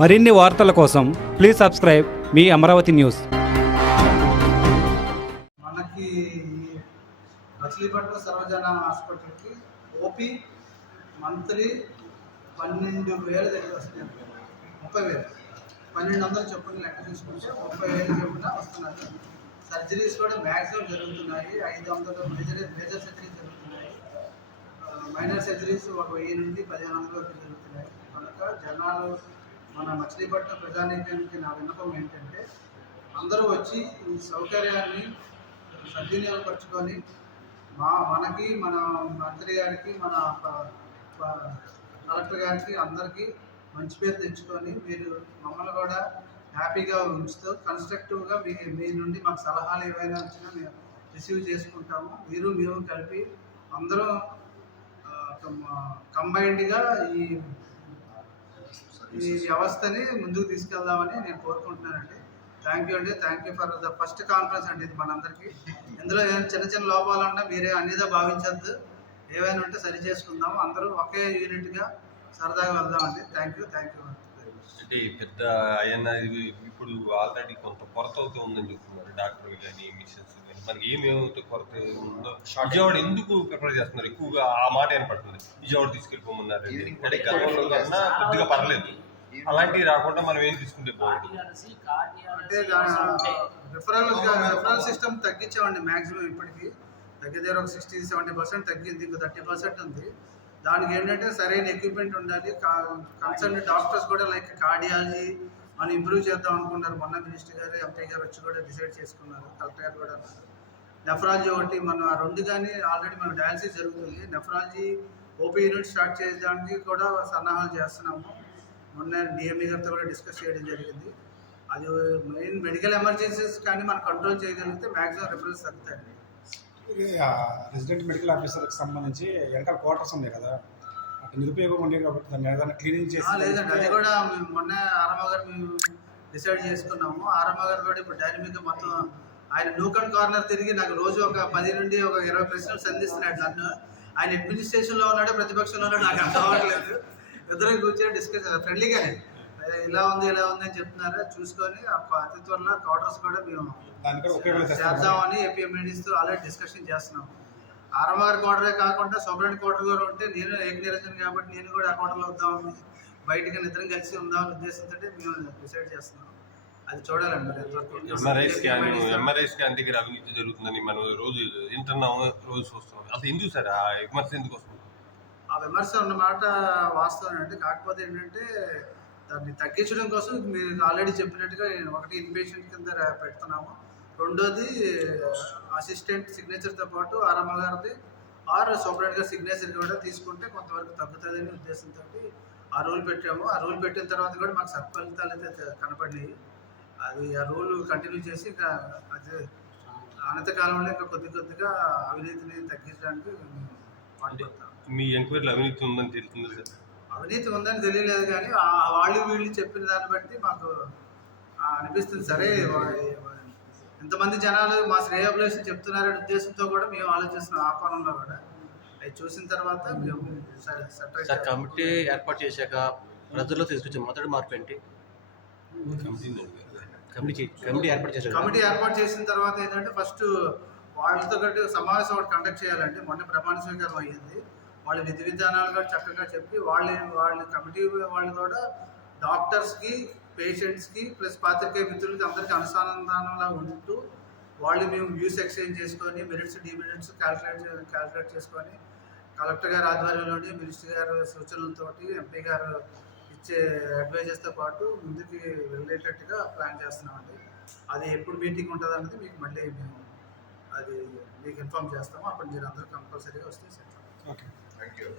మరిన్ని వార్తల కోసం please subscribe me Amaravati news. మనకి మచిలీపట్నం సర్వజన హాస్పిటల్కి ఓపీ మంత్లీ 12,000 దగ్గర వస్తున్నాయి. 30,000 1200 చొప్పున లెక్క చూసుకుంటే 30,000 చొప్పున వస్తున్నారు. సర్జరీస్ కూడా మ్యాక్సిమం జరుగుతున్నాయి. 500 మేజర్ సర్జరీస్ జరుగుతున్నాయి. మైనర్ సర్జరీస్ 1,000 నుండి 1,500 వరకు జరుగుతున్నాయి. కనుక జనాలు మన మచిలీపట్నం ప్రజానీకానికి నా విన్నపం ఏంటంటే అందరూ వచ్చి ఈ సౌకర్యాన్ని సద్వినియోగపరచుకొని మనకి మన మంత్రి గారికి మన కలెక్టర్ గారికి అందరికీ మంచి పేరు తెచ్చుకొని మీరు మమ్మల్ని కూడా హ్యాపీగా ఉంచుతూ కన్స్ట్రక్టివ్గా మీ నుండి మాకు సలహాలు ఏవైనా వచ్చినా మేము రిసీవ్ చేసుకుంటాము. మేము కలిపి అందరం కంబైన్డ్గా ఈ వ్యవస్థని ముందుకు తీసుకెళ్దామని నేను కోరుకుంటున్నానండి. Thank you for the first conference అండి ఇది మనందరికీ. ఇందులో చిన్న చిన్న లోపాలు ఉన్నా మీరే అన్నిదా భావించద్దు. ఏవైనా ఉంటే సరి చేసుకుందాము. అందరూ ఒకే యూనిట్గా సరదాగా వెళ్దామండి. థ్యాంక్ యూ అంటే పెద్ద అయినా ఇప్పుడు ఆల్రెడీ కొంత కొరత అవుతూ ఉందని చెప్తున్నారు డాక్టర్లు కానీ మిషన్స్ కానీ. మనకి ఏమేమి కొరత ఉందో విజయవాడ ఎందుకు ప్రిఫర్ చేస్తున్నారు ఎక్కువగా? ఆ మాట ఏర్పడుతుంది విజయవాడ తీసుకెళ్ళిపోమన్నారు. అంటే గతంలో కన్నా కొద్దిగా పర్లేదు, అలాంటివి రాకుండా మనం ఏం తీసుకుంటే బాగుంటుంది అంటే రిఫరల్ సిస్టమ్ తగ్గించామండి. మ్యాక్సిమం ఇప్పటికి దగ్గర ఒక 60-70% తగ్గింది. ఇంకా 30% ఉంది. దానికి ఏంటంటే సరైన ఎక్విప్మెంట్ ఉండాలి. కన్సర్న్ డాక్టర్స్ కూడా లైక్ కార్డియాలజీ మనం ఇంప్రూవ్ చేద్దాం అనుకున్నారు. మొన్న మినిస్టర్ గారు ఎంపీ గారు వచ్చి కూడా డిసైడ్ చేసుకున్నారు. కలెక్టర్ గారు కూడా నెఫ్రాలజీ ఒకటి మనం ఆ రెండు కానీ ఆల్రెడీ మనం డయాలసిస్ జరుగుతుంది. నెఫ్రాలజీ ఓపీ యూనిట్ స్టార్ట్ చేయడానికి కూడా సన్నాహాలు చేస్తున్నాము. మొన్న డిఎంఈ గారితో కూడా డిస్కస్ చేయడం జరిగింది. అది మెయిన్ మెడికల్ ఎమర్జెన్సీస్ కానీ మనం కంట్రోల్ చేయగలిగితే మ్యాక్సిమం రిఫరెన్స్ తగ్గుతాయండి. రెసిడెంట్ మెడికల్ ఆఫీసర్కి సంబంధించి వెనకాల క్వార్టర్స్ ఉన్నాయి కదా, అటు నిరుపయోగం ఉండే కాబట్టి దాన్ని ఏదైనా క్లీనింగ్ చేసి లేదండి. అది కూడా మేము మొన్న ఆర్ఎంఓ గారు మేము డిసైడ్ చేసుకున్నాము. ఆర్ఎంఓ గారు కూడా ఇప్పుడు డైనమిక్గా మొత్తం ఆయన నూకన్ కార్నర్ తిరిగి నాకు రోజు ఒక 10 నుండి ఒక 20 ప్రశ్నలు సంధిస్తున్నాడు నన్ను. ఆయన అడ్మినిస్ట్రేషన్లో ఉన్నాడో ప్రతిపక్షంలో ఉన్నాడో నాకు అర్థం అవ్వట్లేదు. ఇద్దరు కూర్చొని డిస్కస్ ఫ్రెండ్లీగానే ఇలా ఉంది అని చెప్తున్నారు. చూసుకొని అతి త్వరలో క్వార్టర్స్ కూడా మేము చేద్దామని ఏపీఎంఈడీస్తో ఆల్రెడీ డిస్కషన్ చేస్తున్నాము. ఆర్ఎంఆర్ క్వార్టరే కాకుండా సూపరింటెండెంట్ క్వార్టర్ కూడా ఉంటే నేను ఏకనిరంజన్ కాబట్టి నేను కూడా ఆ క్వార్టర్లో వద్దామని బయటకి నిద్రం కలిసి ఉందామని ఉద్దేశంతో మేము డిసైడ్ చేస్తున్నాం. అది చూడాలండి. ఎంఆర్ఐ స్కాన్ దగ్గర అవినీతి జరుగుతుందని మనం రోజు వింటున్నాము, రోజు చూస్తున్నాం. అసలు ఎందుకు సార్ ఆ విమర్శ ఎందుకు వస్తుంది? ఆ విమర్శ ఉన్నమాట వాస్తవం అండి. కాకపోతే ఏంటంటే దాన్ని తగ్గించడం కోసం మీరు ఆల్రెడీ చెప్పినట్టుగా ఒకటి ఇన్పేషెంట్ కింద పెడుతున్నాము. రెండోది అసిస్టెంట్ సిగ్నేచర్తో పాటు ఆర్ఎంఓ గారిది ఆర్ సూపరింటెండెంట్ గారి సిగ్నేచర్ కూడా తీసుకుంటే కొంతవరకు తగ్గుతుందని ఉద్దేశంతో ఆ రూల్ పెట్టాము. ఆ రూల్ పెట్టిన తర్వాత కూడా మాకు సత్ఫలితాలు అయితే కనపడినాయి. అది ఆ రూల్ కంటిన్యూ చేసి ఇంకా అదే అనంత కాలంలో ఇంకా కొద్దిగా అవినీతిని తగ్గించడానికి పాటుపడతాం. మీ ఎంక్వైరీలో అవినీతి ఉందని తెలుస్తుంది సార్? అవినీతి ఉందని తెలియలేదు కానీ వీళ్ళు చెప్పిన దాన్ని బట్టి మాకు అనిపిస్తుంది. సరే ఎంతమంది జనాలు మా శ్రేయోభిలాషి చెప్తున్నారనే ఉద్దేశంతో కూడా మేము ఆలోచిస్తున్నాం. ఆ కోణంలో కూడా అవి చూసిన తర్వాత మేము సార్ కమిటీ ఏర్పాటు చేశాక ప్రజల్లో తీసుకొచ్చే మొదటి మార్పు ఏంటి? కమిటీ ఏర్పాటు చేసిన తర్వాత ఏంటంటే ఫస్ట్ వాళ్ళతో కలిసి సమావేశం ఒకటి కండక్ట్ చేయాలండి. మొన్న ప్రమాణ స్వీకారం అయ్యింది. వాళ్ళ విధి విధానాలు కూడా చక్కగా చెప్పి వాళ్ళ కమిటీ వాళ్ళు కూడా డాక్టర్స్కి పేషెంట్స్కి ప్లస్ పాత్రికేయ మిత్రులకి అందరికీ అనుసంధానంలా ఉంటూ మేము వ్యూస్ ఎక్స్చేంజ్ చేసుకొని మెరిట్స్ డిమెరిట్స్ క్యాల్కులేట్ చేసుకొని కలెక్టర్ గారి ఆధ్వర్యంలోని మినిస్టర్ గారు సూచనలతోటి ఎంపీ గారు ఇచ్చే అడ్వైజెస్తో పాటు ముందుకు వెళ్ళేటట్టుగా ప్లాన్ చేస్తున్నామండి. అది ఎప్పుడు మీటింగ్ ఉంటుంది అన్నది మీకు మళ్ళీ మేము అది మీకు ఇన్ఫార్మ్ చేస్తాము. అప్పుడు మీరు అందరూ కంపల్సరీగా వస్తే ఓకే. Thank you.